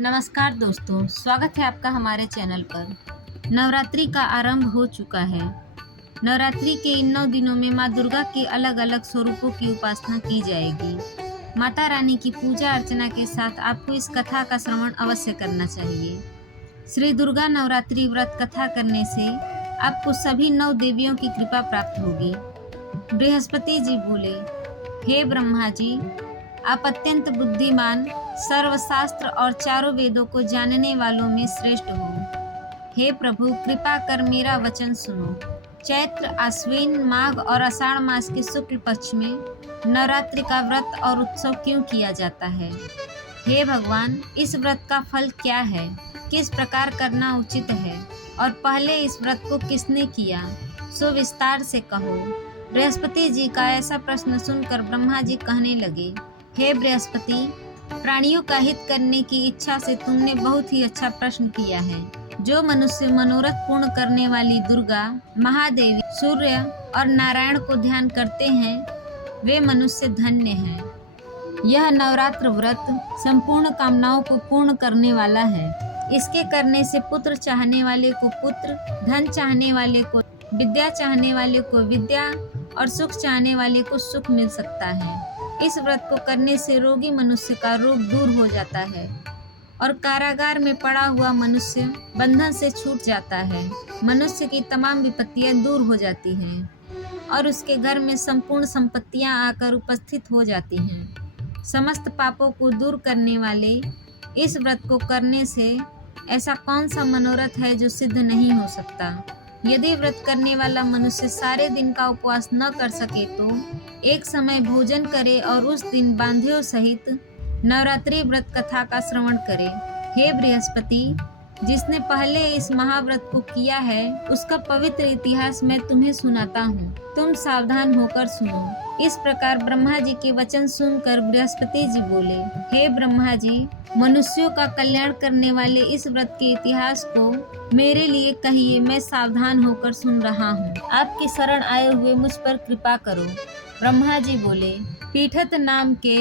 नमस्कार दोस्तों, स्वागत है आपका हमारे चैनल पर। नवरात्रि का आरंभ हो चुका है। नवरात्रि के इन 9 दिनों में माँ दुर्गा के अलग अलग स्वरूपों की उपासना की जाएगी। माता रानी की पूजा अर्चना के साथ आपको इस कथा का श्रवण अवश्य करना चाहिए। श्री दुर्गा नवरात्रि व्रत कथा करने से आपको सभी 9 देवियों की कृपा प्राप्त होगी। बृहस्पति जी बोले, हे ब्रह्मा जी, आप अत्यंत बुद्धिमान, सर्वशास्त्र और चारों वेदों को जानने वालों में श्रेष्ठ हो। हे प्रभु, कृपा कर मेरा वचन सुनो। चैत्र, आश्विन, माघ और आषाढ़ मास के शुक्ल पक्ष में नवरात्रि का व्रत और उत्सव क्यों किया जाता है? हे भगवान, इस व्रत का फल क्या है? किस प्रकार करना उचित है? और पहले इस व्रत को किसने किया? सो विस्तार से कहो। बृहस्पति जी का ऐसा प्रश्न सुनकर ब्रह्मा जी कहने लगे, हे बृहस्पति, प्राणियों का हित करने की इच्छा से तुमने बहुत ही अच्छा प्रश्न किया है। जो मनुष्य मनोरथ पूर्ण करने वाली दुर्गा, महादेवी, सूर्य और नारायण को ध्यान करते हैं, वे मनुष्य धन्य हैं। यह नवरात्र व्रत संपूर्ण कामनाओं को पूर्ण करने वाला है। इसके करने से पुत्र चाहने वाले को पुत्र, धन चाहने वाले को विद्या, चाहने वाले को विद्या और सुख चाहने वाले को सुख मिल सकता है। इस व्रत को करने से रोगी मनुष्य का रोग दूर हो जाता है और कारागार में पड़ा हुआ मनुष्य बंधन से छूट जाता है। मनुष्य की तमाम विपत्तियां दूर हो जाती हैं और उसके घर में संपूर्ण संपत्तियां आकर उपस्थित हो जाती हैं। समस्त पापों को दूर करने वाले इस व्रत को करने से ऐसा कौन सा मनोरथ है जो सिद्ध नहीं हो सकता? यदि व्रत करने वाला मनुष्य सारे दिन का उपवास न कर सके तो एक समय भोजन करे और उस दिन बांध्यों सहित नवरात्रि व्रत कथा का श्रवण करे। हे बृहस्पति, जिसने पहले इस महाव्रत को किया है उसका पवित्र इतिहास मैं तुम्हें सुनाता हूँ। तुम सावधान होकर सुनो। इस प्रकार ब्रह्मा जी के वचन सुनकर बृहस्पति जी बोले, हे ब्रह्मा जी, मनुष्यों का कल्याण करने वाले इस व्रत के इतिहास को मेरे लिए कहिए, मैं सावधान होकर सुन रहा हूँ। आपकी शरण आए हुए मुझ पर कृपा करो। ब्रह्मा जी बोले, पीठत नाम के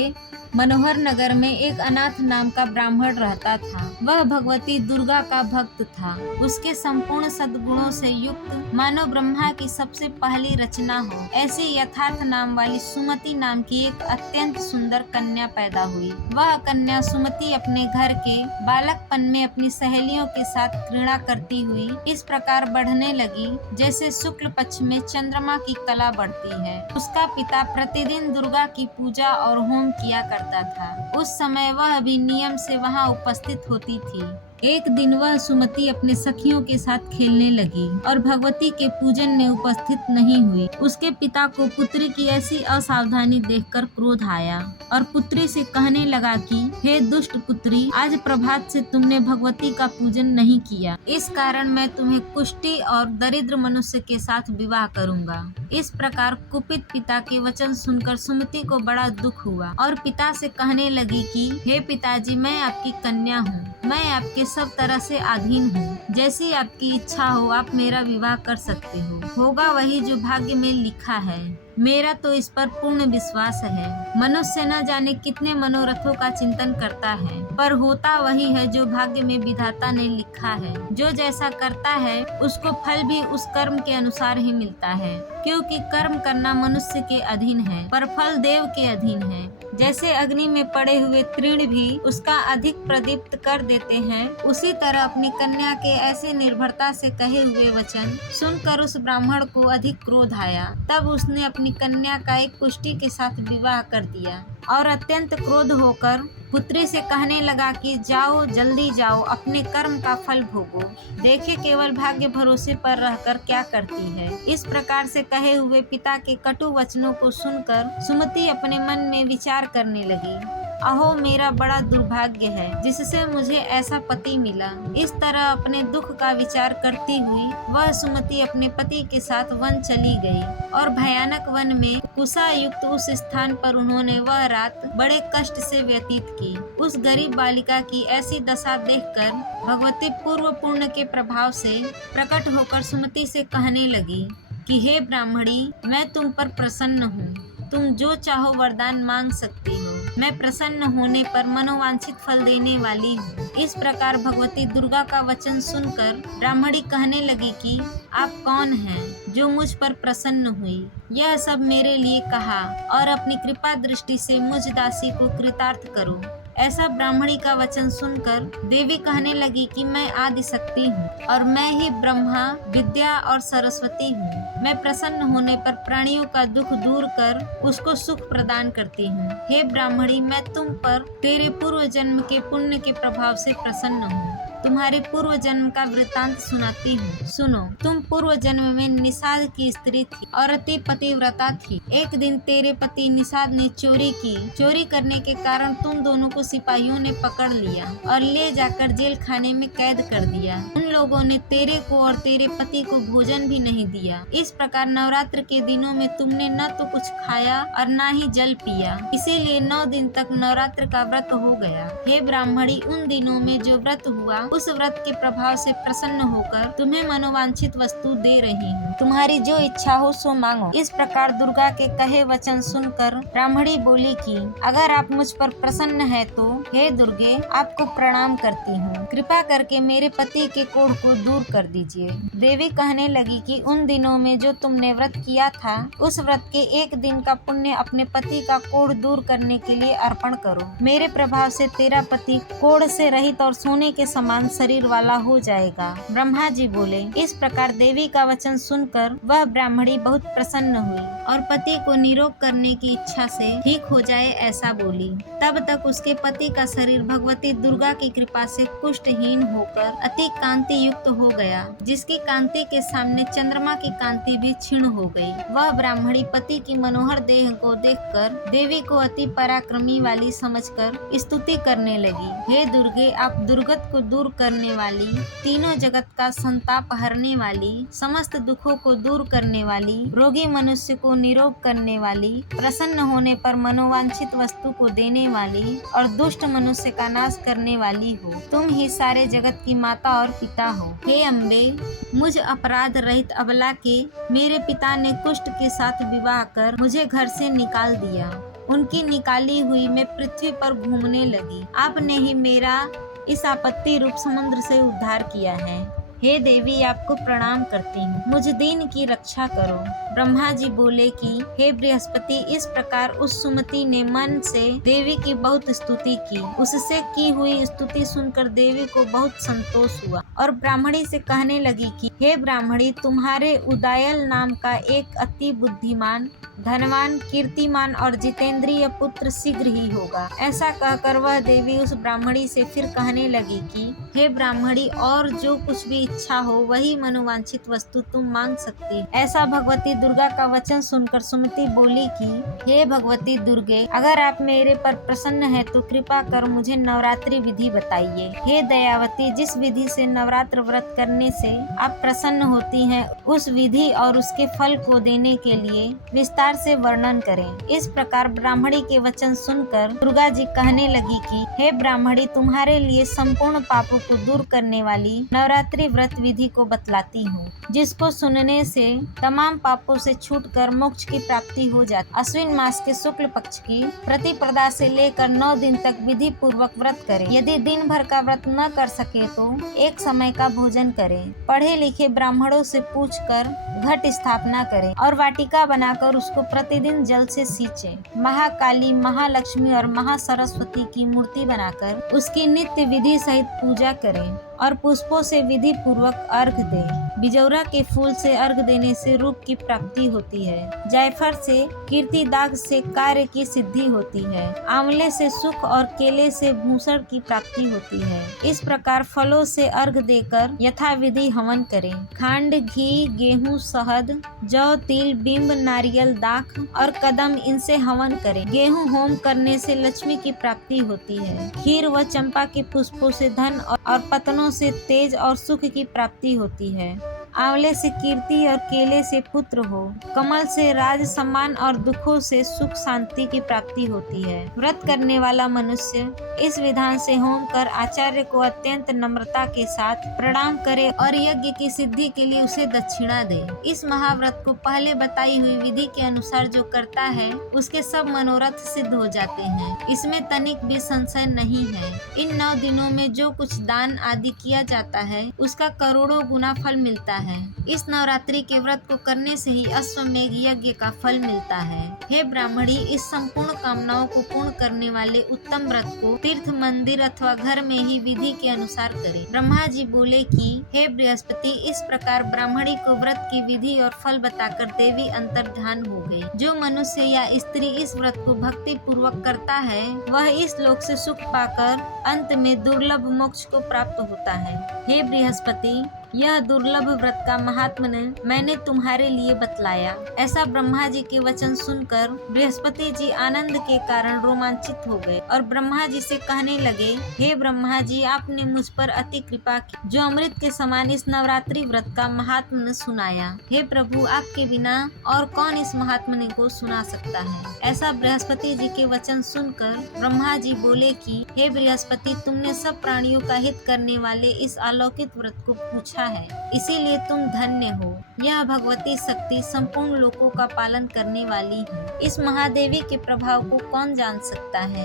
मनोहर नगर में एक अनाथ नाम का ब्राह्मण रहता था। वह भगवती दुर्गा का भक्त था। उसके संपूर्ण सद्गुणों से युक्त मानो ब्रह्मा की सबसे पहली रचना हो ऐसी यथार्थ नाम वाली सुमति नाम की एक अत्यंत सुंदर कन्या पैदा हुई। वह कन्या सुमति अपने घर के बालकपन में अपनी सहेलियों के साथ क्रीड़ा करती हुई इस प्रकार बढ़ने लगी जैसे शुक्ल पक्ष में चंद्रमा की कला बढ़ती है। उसका पिता प्रतिदिन दुर्गा की पूजा और होम किया करता था। उस समय वह भी नियम से वहां उपस्थित होती थी। एक दिन वह सुमति अपने सखियों के साथ खेलने लगी और भगवती के पूजन में उपस्थित नहीं हुई। उसके पिता को पुत्री की ऐसी असावधानी देखकर क्रोध आया और पुत्री से कहने लगा कि हे दुष्ट पुत्री, आज प्रभात से तुमने भगवती का पूजन नहीं किया। इस कारण मैं तुम्हें कुष्ठी और दरिद्र मनुष्य के साथ विवाह करूंगा। इस प्रकार कुपित पिता के वचन सुनकर सुमति को बड़ा दुख हुआ और पिता से कहने लगी कि हे पिताजी, मैं आपकी कन्या हूँ। मैं आपके सब तरह से अधीन हूँ। जैसी आपकी इच्छा हो आप मेरा विवाह कर सकते हो। होगा वही जो भाग्य में लिखा है। मेरा तो इस पर पूर्ण विश्वास है। मनुष्य न जाने कितने मनोरथों का चिंतन करता है, पर होता वही है जो भाग्य में विधाता ने लिखा है। जो जैसा करता है उसको फल भी उस कर्म के अनुसार ही मिलता है, क्योंकि कर्म करना मनुष्य के अधीन है पर फल देव के अधीन है। जैसे अग्नि में पड़े हुए तृण भी उसका अधिक प्रदीप्त कर देते हैं, उसी तरह अपनी कन्या के ऐसे निर्भरता से कहे हुए वचन सुनकर उस ब्राह्मण को अधिक क्रोध आया। तब उसने अपनी कन्या का एक कुष्ठी के साथ विवाह कर दिया और अत्यंत क्रोध होकर पुत्री से कहने लगा कि जाओ, जल्दी जाओ, अपने कर्म का फल भोगो। देखे केवल भाग्य भरोसे पर रहकर क्या करती है। इस प्रकार से कहे हुए पिता के कटु वचनों को सुनकर सुमति अपने मन में विचार करने लगी, अहो मेरा बड़ा दुर्भाग्य है जिससे मुझे ऐसा पति मिला। इस तरह अपने दुख का विचार करती हुई वह सुमति अपने पति के साथ वन चली गई और भयानक वन में कुशा युक्त उस स्थान पर उन्होंने वह रात बड़े कष्ट से व्यतीत की। उस गरीब बालिका की ऐसी दशा देखकर भगवती पूर्व पुण्य के प्रभाव से प्रकट होकर सुमति से कहने लगी कि हे ब्राह्मणी, मैं तुम पर प्रसन्न हूँ। तुम जो चाहो वरदान मांग सकती हो। मैं प्रसन्न होने पर मनोवांछित फल देने वाली हूँ। इस प्रकार भगवती दुर्गा का वचन सुनकर ब्राह्मणी कहने लगी कि आप कौन हैं जो मुझ पर प्रसन्न हुई। यह सब मेरे लिए कहा और अपनी कृपा दृष्टि से मुझ दासी को कृतार्थ करो। ऐसा ब्राह्मणी का वचन सुनकर देवी कहने लगी कि मैं आदि शक्ति हूँ और मैं ही ब्रह्मा, विद्या और सरस्वती हूँ। मैं प्रसन्न होने पर प्राणियों का दुख दूर कर उसको सुख प्रदान करती हूँ। हे ब्राह्मणी, मैं तुम पर तेरे पूर्व जन्म के पुण्य के प्रभाव से प्रसन्न हूँ। तुम्हारे पूर्व जन्म का वृत्तांत सुनाती हूँ। सुनो। तुम पूर्व जन्म में निषाद की स्त्री थी और अति पतिव्रता थी। एक दिन तेरे पति निषाद ने चोरी की। चोरी करने के कारण तुम दोनों को सिपाहियों ने पकड़ लिया और ले जाकर जेल खाने में कैद कर दिया। उन लोगों ने तेरे को और तेरे पति को भोजन भी नहीं दिया। इस प्रकार नवरात्र के दिनों में तुमने न तो कुछ खाया और न ही जल पिया, इसीलिए 9 दिन तक नवरात्र का व्रत हो गया। हे ब्राह्मणी, उन दिनों में जो व्रत हुआ उस व्रत के प्रभाव से प्रसन्न होकर तुम्हें मनोवांछित वस्तु दे रही हूँ। तुम्हारी जो इच्छा हो सो मांगो। इस प्रकार दुर्गा के कहे वचन सुनकर ब्राह्मणी बोली कि अगर आप मुझ पर प्रसन्न है तो हे दुर्गे, आपको प्रणाम करती हूँ। कृपा करके मेरे पति के कोढ़ को दूर कर दीजिए। देवी कहने लगी कि उन दिनों में जो तुमने व्रत किया था उस व्रत के एक दिन का पुण्य अपने पति का कोढ़ दूर करने के लिए अर्पण करो। मेरे प्रभाव से तेरा पति कोढ़ से रहित और सोने के समान शरीर वाला हो जाएगा। ब्रह्मा जी बोले। इस प्रकार देवी का वचन सुनकर वह ब्राह्मणी बहुत प्रसन्न हुई और पति को निरोग करने की इच्छा से ठीक हो जाए ऐसा बोली। तब तक उसके पति का शरीर भगवती दुर्गा की कृपा से कुष्ठहीन होकर अति कांति युक्त हो गया, जिसकी कांति के सामने चंद्रमा की कांति भी क्षीण हो गई। वह ब्राह्मणी पति की मनोहर देह को देखकर देवी को अति पराक्रमी वाली समझकर स्तुति करने लगी। हे दुर्गे, आप दुर्गत को दूर करने वाली, तीनों जगत का संताप हरने वाली, समस्त दुखों को दूर करने वाली, रोगी मनुष्य को निरोग करने वाली, प्रसन्न होने पर मनोवांछित वस्तु को देने वाली और दुष्ट मनुष्य का नाश करने वाली हो। तुम ही सारे जगत की माता और पिता हो। हे अम्बे, मुझ अपराध रहित अबला के मेरे पिता ने कुष्ठ के साथ विवाह कर मुझे घर से निकाल दिया। उनकी निकाली हुई मैं पृथ्वी पर घूमने लगी। आपने ही मेरा इस आपत्ति रूप समुद्र से उद्धार किया है। हे देवी, आपको प्रणाम करती हूँ। मुझ दीन की रक्षा करो। ब्रह्मा जी बोले कि हे बृहस्पति, इस प्रकार उस सुमति ने मन से देवी की बहुत स्तुति की। उससे की हुई स्तुति सुनकर देवी को बहुत संतोष हुआ और ब्राह्मणी से कहने लगी कि हे ब्राह्मणी, तुम्हारे उदायल नाम का एक अति बुद्धिमान, धनवान, कीर्तिमान और जितेंद्रिय पुत्र शीघ्र ही होगा। ऐसा कहकर वह देवी उस ब्राह्मणी से फिर कहने लगी कि हे ब्राह्मणी, और जो कुछ भी इच्छा हो वही मनोवांछित वस्तु तुम मांग सकती। ऐसा भगवती दुर्गा का वचन सुनकर सुमति बोली कि हे भगवती दुर्गे, अगर आप मेरे पर प्रसन्न है तो कृपा कर मुझे नवरात्रि विधि बताइए। हे दयावती, जिस विधि से नवरात्र व्रत करने से आप प्रसन्न होती हैं उस विधि और उसके फल को देने के लिए विस्तार से वर्णन करें। इस प्रकार ब्राह्मणी के वचन सुनकर दुर्गा जी कहने लगी कि हे ब्राह्मणी, तुम्हारे लिए संपूर्ण पापों को दूर करने वाली नवरात्रि व्रत विधि को बतलाती हूँ, जिसको सुनने से तमाम पापों से छूटकर मोक्ष की प्राप्ति हो जाती। अश्विन मास के शुक्ल पक्ष की प्रतिपदा से लेकर 9 दिन तक विधि पूर्वक व्रत करें। यदि दिन भर का व्रत न कर सके तो एक समय का भोजन करें। पढ़े लिखे ब्राह्मणों से पूछकर घट स्थापना करें और वाटिका बनाकर उसको प्रतिदिन जल से सींचें। महाकाली, महालक्ष्मी और महासरस्वती की मूर्ति बनाकर उसकी नित्य विधि सहित पूजा करें और पुष्पों से विधि पूर्वक अर्घ दें। बिजौरा के फूल से अर्घ देने से रूप की प्राप्ति होती है। जायफल से, कीर्ति दाग से कार्य की सिद्धि होती है। आंवले से सुख और केले से भूषण की प्राप्ति होती है। इस प्रकार फलों से अर्घ देकर यथाविधि हवन करें। खांड, घी, गेहूं, शहद, जौ, तिल, बिंब, नारियल, दाख और कदम, इनसे हवन करें। गेहूं होम करने से लक्ष्मी की प्राप्ति होती है। खीर व चंपा के पुष्पों से धन और पतनों से तेज और सुख की प्राप्ति होती है। आंवले से कीर्ति और केले से पुत्र हो। कमल से राज सम्मान और दुखों से सुख शांति की प्राप्ति होती है। व्रत करने वाला मनुष्य इस विधान से होम कर आचार्य को अत्यंत नम्रता के साथ प्रणाम करे और यज्ञ की सिद्धि के लिए उसे दक्षिणा दे। इस महाव्रत को पहले बताई हुई विधि के अनुसार जो करता है उसके सब मनोरथ सिद्ध हो जाते हैं। इसमें तनिक भी संशय नहीं है। इन 9 दिनों में जो कुछ दान आदि किया जाता है उसका करोड़ों गुना फल मिलता है। इस नवरात्रि के व्रत को करने से ही अश्वमेघ यज्ञ का फल मिलता है। हे ब्राह्मणी, इस संपूर्ण कामनाओं को पूर्ण करने वाले उत्तम व्रत को तीर्थ, मंदिर अथवा घर में ही विधि के अनुसार करे। ब्रह्मा जी बोले कि हे बृहस्पति, इस प्रकार ब्राह्मणी को व्रत की विधि और फल बताकर देवी अंतर्ध्यान हो गई। जो मनुष्य या स्त्री इस व्रत को भक्ति पूर्वक करता है वह इस लोक से सुख पाकर अंत में दुर्लभ मोक्ष को प्राप्त होता है। हे बृहस्पति, यह दुर्लभ व्रत का महात्म्य मैंने तुम्हारे लिए बतलाया। ऐसा ब्रह्मा जी के वचन सुनकर बृहस्पति जी आनंद के कारण रोमांचित हो गए और ब्रह्मा जी से कहने लगे, हे ब्रह्मा जी, आपने मुझ पर अति कृपा की जो अमृत के समान इस नवरात्रि व्रत का महात्म्य सुनाया। हे प्रभु, आपके बिना और कौन इस महात्म्य को सुना सकता है। ऐसा बृहस्पति जी के वचन सुनकर ब्रह्मा जी बोले कि हे बृहस्पति, तुमने सब प्राणियों का हित करने वाले इस अलौकिक व्रत को पूछा है, इसीलिए तुम धन्य हो। यह भगवती शक्ति संपूर्ण लोकों का पालन करने वाली है। इस महादेवी के प्रभाव को कौन जान सकता है।